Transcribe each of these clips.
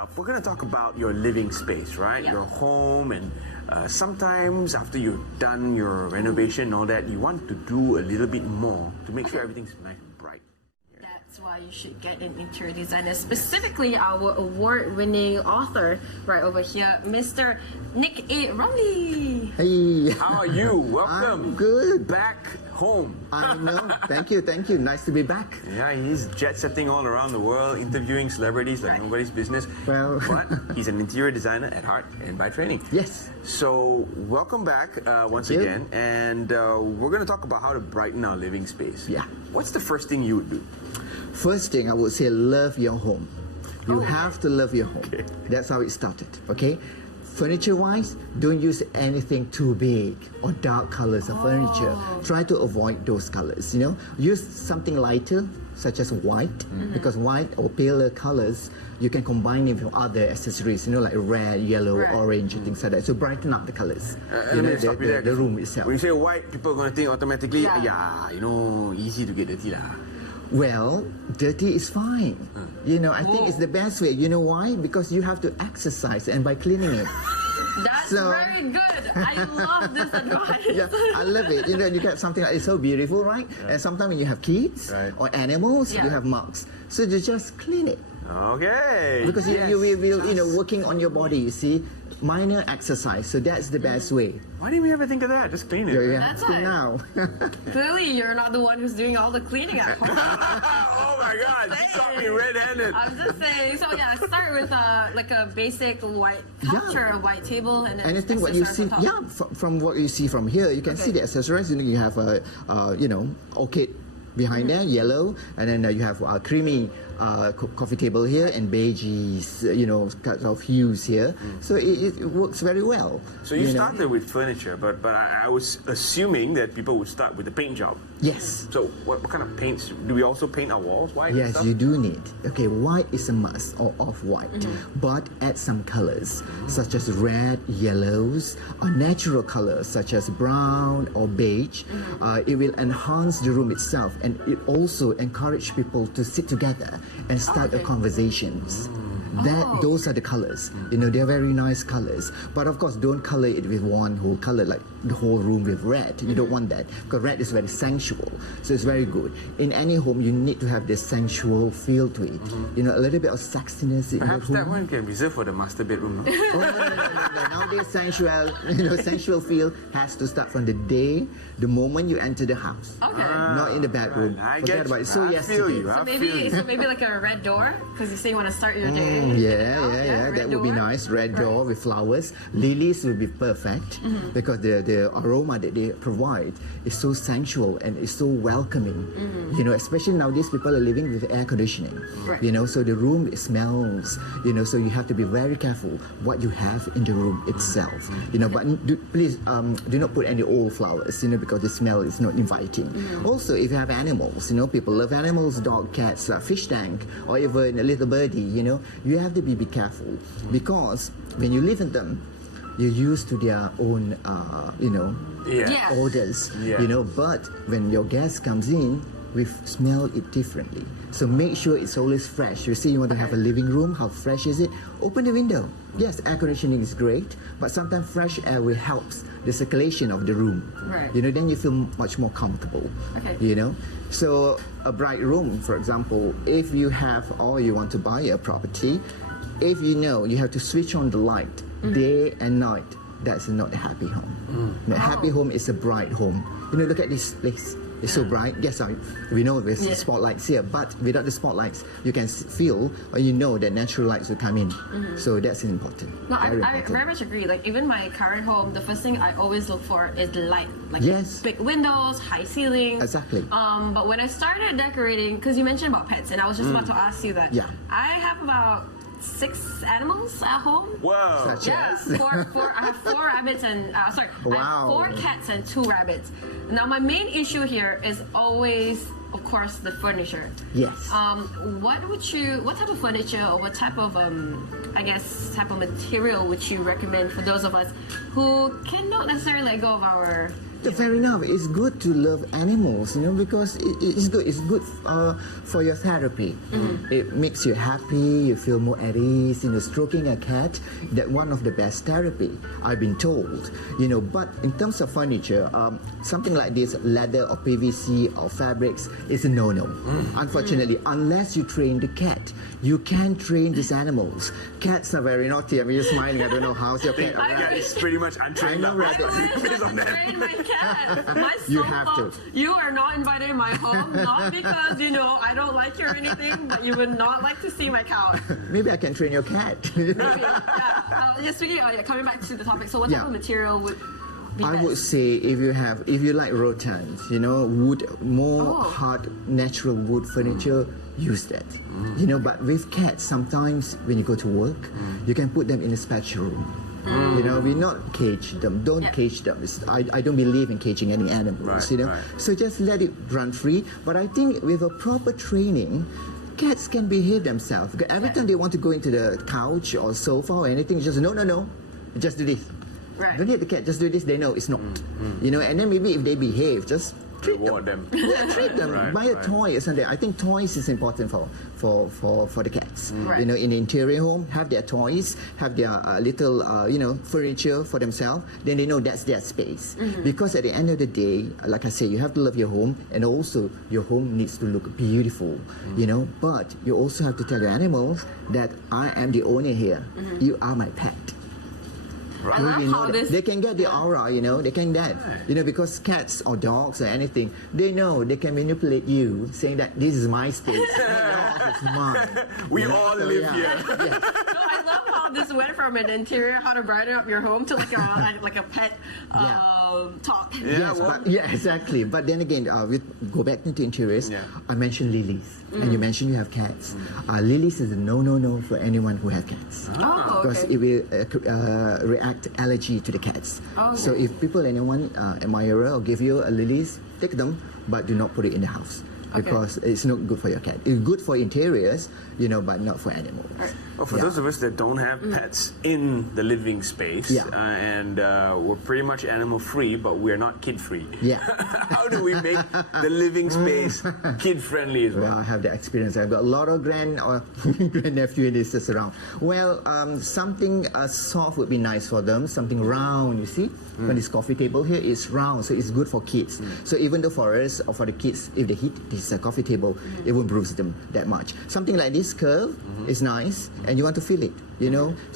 up, we're going to talk about your living space, right? Yeah. Your home, and sometimes after you've done your renovation and all that, you want to do a little bit more to make sure everything's nice and bright. That's why you should get an interior designer, specifically our award-winning author right over here, Mr. Nick A. Ramli. Hey. How are you? Welcome. I'm good. Back home. I know. Thank you. Thank you. Nice to be back. Yeah, he's jet-setting all around the world, interviewing celebrities like nobody's business. Well. But he's an interior designer at heart and by training. Yes. So, welcome back once Thank you. again. And we're going to talk about how to brighten our living space. Yeah. What's the first thing you would do? First thing I would say, love your home. You have to love your home. Okay. That's how it started. Okay. Furniture-wise, don't use anything too big or dark colors of furniture. Try to avoid those colors. You know, use something lighter, such as white, because white or paler colors you can combine it with other accessories. You know, like red, yellow, orange, and things like that. So brighten up the colors. You know, the room itself. When you say white, people are going to think automatically, Yeah. you know, easy to get dirty lah. Well, dirty is fine. You know, I think it's the best way. You know why? Because you have to exercise and by cleaning it. That's very good. I love this advice. Yeah, I love it. You know, you get something like it's so beautiful, right? And sometimes when you have kids or animals, you have marks. So you just clean it. Okay. Because you will, you know, working on your body, you see, minor exercise. So that's the best way. Why didn't we ever think of that? Just clean it. Yeah, That's till right. now. Clearly, you're not the one who's doing all the cleaning at home. Oh my God! You caught me red-handed. I'm just saying. So yeah, start with like a basic white couch or a white table, and then Anything what you see, accessories on top. from what you see from here, you can see the accessories. You know, you have a, you know, orchid behind there, yellow, and then you have a creamy coffee table here and beiges, you know, kinds of hues here. So it works very well. So you know. started with furniture, but I was assuming that people would start with the paint job. Yes. So what kind of paints? Do we also paint our walls white? and Yes, stuff? you do need. Okay, white is a must, or off-white. But add some colors, such as red, yellows, or natural colors, such as brown or beige. It will enhance the room itself, and it also encourage people to sit together and start a conversations. Those are the colors. You know, they're very nice colors. But of course, don't color it with one whole color, like the whole room with red. You don't want that, because red is very sensual. So it's very good. In any home, you need to have this sensual feel to it. You know, a little bit of sexiness in Perhaps the that room. one can reserve for the master bedroom. No? Oh, no. Nowadays, sensual feel has to start from the day, the moment you enter the house. Okay. Not in the bedroom. I Forget get about you. it. So I yes, feel you. So maybe like a red door, because you say you want to start your day. Yeah, red that would be door. nice. Red door with flowers. Lilies will be perfect because the aroma that they provide is so sensual and is so welcoming. You know, especially nowadays people are living with air conditioning. Right. You know, so the room smells. You know, so you have to be very careful what you have in the room itself. You know, but please do not put any old flowers. You know, because the smell is not inviting. Also, if you have animals, you know, people love animals, dog, cats, fish tank, or even a little birdie. You know, you have to be careful because when you live in them, you're used to their own, you know, Yeah. odors. Yeah. You know, but when your guest comes in, we smell it differently. So make sure it's always fresh. You see, you want to have a living room. How fresh is it? Open the window. Yes, air conditioning is great, but sometimes fresh air will help the circulation of the room. Right. You know, then you feel much more comfortable. Okay. You know, so a bright room, for example, if you have or you want to buy a property, if you know you have to switch on the light day and night, that's not a happy home. A happy home is a bright home. You know, look at this place. It's so bright. Yes, we know there's spotlights here, but without the spotlights, you can feel or you know that natural lights will come in. So that's important. No, I important. very much agree. Like even my current home, the first thing I always look for is light. Like Yes. big windows, high ceilings. Exactly. But when I started decorating, because you mentioned about pets, and I was just about to ask you that. Yeah. I have about 6 animals at home. Whoa. Such Yeah, as? four. I have 4 rabbits and I Wow. have 4 cats and 2 rabbits. Now my main issue here is always, of course, the furniture. Yes. What type of furniture or what type of type of material would you recommend for those of us who cannot necessarily let go of our Fair enough. It's good to love animals, because it's good. It's good for your therapy. It makes you happy. You feel more at ease. Stroking a cat, that one of the best therapy, I've been told. But in terms of furniture, something like this, leather or PVC or fabrics, is a no-no. Unfortunately, unless you train the cat, you can't train these animals. Cats are very naughty. I mean, you're smiling. I don't know how's your cat. Yeah, it's pretty much untrained. I know, rabbit. Based on that. Train my cat. My You soul have thought, to. you are not invited in my home, not because I don't like you or anything, but you would not like to see my cow. Maybe I can train your cat. Coming back to the topic, so what type Yeah. of material would be I best? would say if you like rottans, wood, more hard natural wood furniture, use that. But with cats, sometimes when you go to work, you can put them in a special room. We not cage them. Don't cage them. I don't believe in caging any animals. Right, right. So just let it run free. But I think with a proper training, cats can behave themselves. Because every time they want to go into the couch or sofa or anything, just no, just do this. Right. Don't hit the cat. Just do this. They know it's not. And then maybe if they behave, just treat Reward them. Yeah, treat them. Right, Buy a right. toy or something. I think toys is important for the cats. Right. In the interior home, have their toys, have their little furniture for themselves. Then they know that's their space. Because at the end of the day, like I say, you have to love your home, and also your home needs to look beautiful. But you also have to tell your animals that I am the owner here. You are my pet. I love how this. They can get the aura, they can that. Because cats or dogs or anything, they know they can manipulate you, saying that this is my space, it's mine. We all So, live yeah. here. Yeah. No, I love how this went from an interior, how to brighten up your home, to like a pet talk. Yes, well- exactly. But then again, we go back into interiors. Yeah. I mentioned lilies, and you mentioned you have cats. Lilies is a no for anyone who has cats. Oh, Because okay. it will react allergy to the cats. Oh, So okay. if anyone admire or give you a lilies, take them, but do not put it in the house. Okay. Because it's not good for your cat. It's good for interiors, but not for animals. Well, for Yeah. those of us that don't have pets in the living space, Yeah. and we're pretty much animal free, but we're not kid free. Yeah. How do we make the living space kid friendly as Well, well? I have the experience. I've got a lot of grandnephew and nieces around. Well, something soft would be nice for them. Something round, you see? When this coffee table here is round, so it's good for kids. So even though for us or for the kids, if they hit this coffee table, it won't bruise them that much. Something like this curve is nice, and you want to feel it.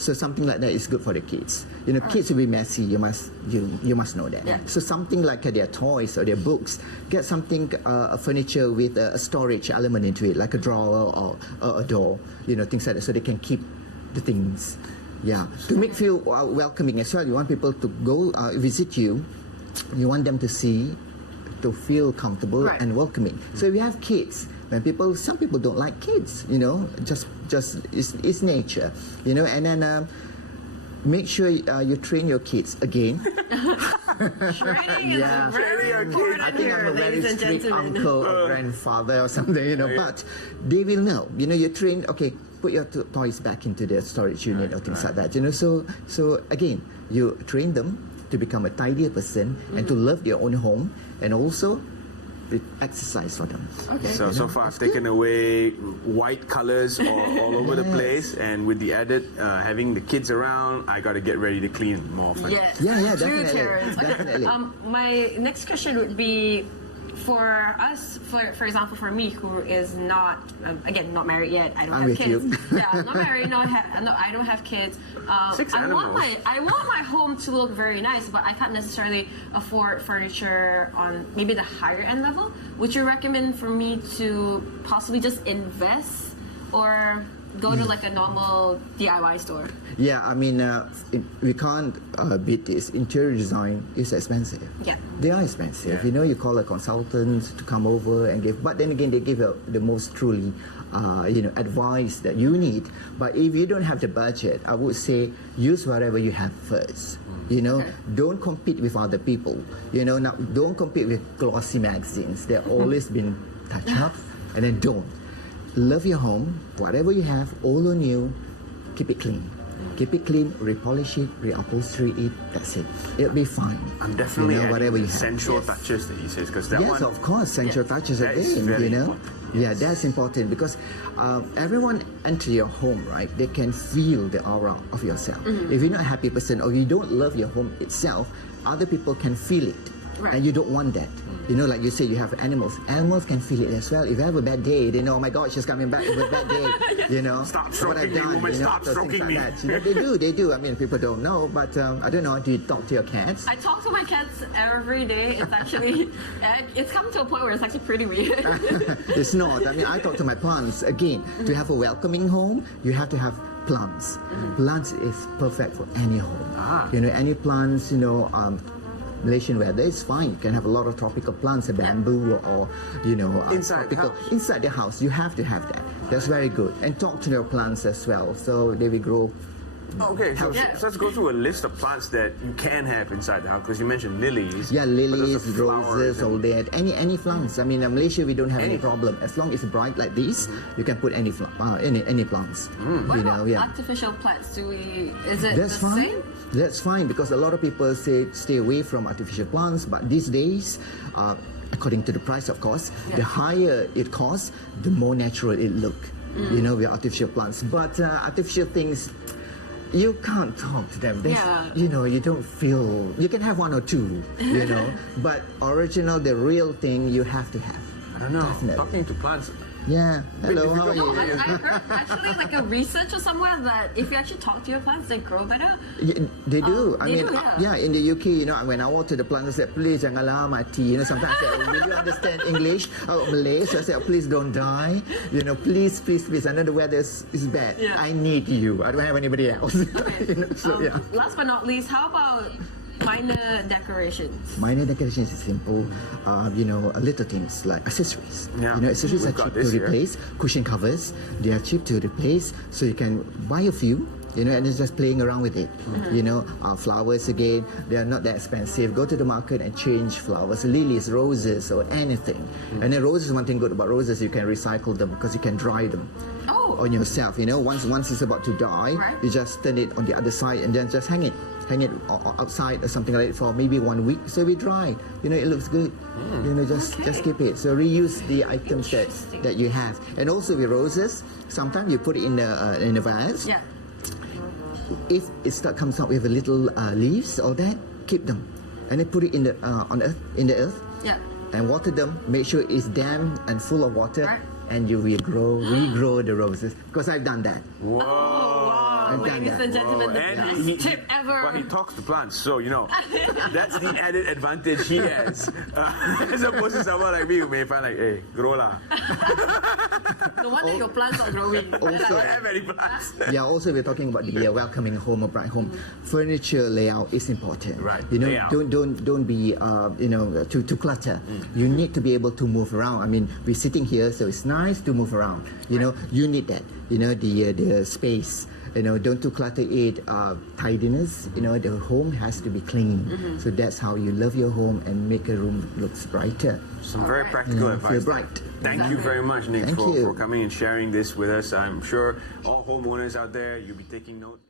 So something like that is good for the kids. Kids will be messy. You must know that. Yeah. So something like their toys or their books, get something a furniture with a storage element into it, like a drawer or a door. Things like that, so they can keep the things. Yeah. To make feel welcoming as well. You want people to go visit you. You want them to see, to feel comfortable Right. and welcoming. So if you have kids, some people don't like kids, just it's nature, and then make sure you train your kids again. Training is Yeah. very Training your kids. important I think here, I'm a very ladies and strict gentlemen. uncle or grandfather or something, but they will know. You train, okay, put your toys back into the storage unit or things like that. So again, you train them to become a tidier person and to love their own home, and also exercise for them. Okay. So far I've taken away white colors all over the place, and with the added having the kids around, I got to get ready to clean more often. Yes. Yeah, True, definitely, Terrence. Okay. definitely. My next question would be, for us, for example, for me, who is not, again, not married yet, I don't I'm have with kids. you. Yeah, I'm not married, I don't have kids. Six I want animals. I want my home to look very nice, but I can't necessarily afford furniture on maybe the higher end level. Would you recommend for me to possibly just invest, or go to like a normal DIY store? Yeah, I mean, we can't beat this. Interior design is expensive. Yeah. They are expensive. Yeah. You call a consultant to come over and give, but then again, they give the most truly, advice that you need. But if you don't have the budget, I would say use whatever you have first. Okay. Don't compete with other people. Now don't compete with glossy magazines. They're always been touched up, and then don't. Love your home, whatever you have, all on you, keep it clean. Keep it clean, repolish it, reupholstery it. That's it. It'll be fine. I'm definitely adding whatever you the have. sensual touches that he says, because that Yes, one... of course, sensual touches that is again, very you know. important. Yeah, that's important because everyone enter your home, right? They can feel the aura of yourself. If you're not a happy person or you don't love your home itself, other people can feel it. Right. And you don't want that. You know, like you say, you have animals. Animals can feel it as well. If you have a bad day, they know, oh my God, she's coming back with a bad day. You know, Stop what I've stroking me, done, woman, you know, stop so things stroking like me. that. You know, they do. I mean, people don't know, but I don't know. Do you talk to your cats? I talk to my cats every day. It's actually, it's come to a point where it's actually pretty weird. It's not. I mean, I talk to my plants. Again, to have a welcoming home, you have to have plants. Plants is perfect for any home. You know, any plants, you know, Malaysian weather is fine. You can have a lot of tropical plants, a bamboo or, you know, Inside the tropical. house. Inside the house, you have to have that. That's very good. And talk to your plants as well, so they will grow. Okay, so, Yeah. so let's go through a list of plants that you can have inside the house, because you mentioned lilies. Yeah, but lilies, those are flowers roses, all and- that. Any plants. I mean, in Malaysia we don't have any Any. problem. As long as it's bright like this, you can put any plants. What You about know, yeah. artificial plants? Is it That's the fine. same? That's fine because a lot of people say stay away from artificial plants, but these days, according to the price, of course, the higher it costs, the more natural it look. You know, with artificial plants. But artificial things, you can't talk to them. Yeah. You know, you don't feel. You can have one or two. You know, but original, the real thing, you have to have. I don't know. Definitely. Talking to plants. Yeah. Hello. How are difficult. you? I heard actually like a research or somewhere that if you actually talk to your plants, they grow better. Yeah, they do. I They mean, do, yeah. in the UK, you know, when I water the plants, I said, please janganlah mati. You know, sometimes I say, oh, will you understand English? Oh, Malay. So I said, oh, please don't die. You know, please. I know the weather is bad. Yeah. I need you. I don't have anybody else. Okay. You know, so, yeah. Last but not least, how about minor decorations? Minor decorations is simple, you know, little things like accessories. Yeah. You know, accessories We've are got cheap this to here. replace. Cushion covers, they are cheap to replace. So you can buy a few, you know, and it's just playing around with it. You know, flowers again, they are not that expensive. Go to the market and change flowers, lilies, roses, or anything. And then roses, one thing good about roses, you can recycle them because you can dry them. Oh. On yourself, you know, once it's about to die, Right. you just turn it on the other side and then just hang it outside or something like that for maybe 1 week, so we dry. You know, it looks good. You know, just keep it. So reuse the items that you have, and also with roses, sometimes you put it in a vase. Yeah. If it comes out with a little leaves or that, keep them, and then put it in the in the earth, Yeah. and water them. Make sure it's damp and full of water. Right. And you regrow the roses because I've done that. Whoa. Oh, wow. I've done Ladies that. and gentlemen, the And best tip ever. But he talks to plants, so you know that's the added advantage he has, as opposed to someone like me who may find like, hey, grow lah. No wonder your plants are growing. I don't have any plants. Yeah, also we're talking about the welcoming home, a bright home. Furniture layout is important. Right, You know, layout. don't be you know too clutter. You need to be able to move around. I mean, we're sitting here, so it's nice to move around. You know, you need that. You know, the space. You know, don't too clutter it. Tidiness. You know, the home has to be clean. So that's how you love your home and make a room looks brighter. Some very practical Yeah, feel advice. bright. Thank you very much, Nick, Thank for you. coming and sharing this with us. I'm sure all homeowners out there, you'll be taking note.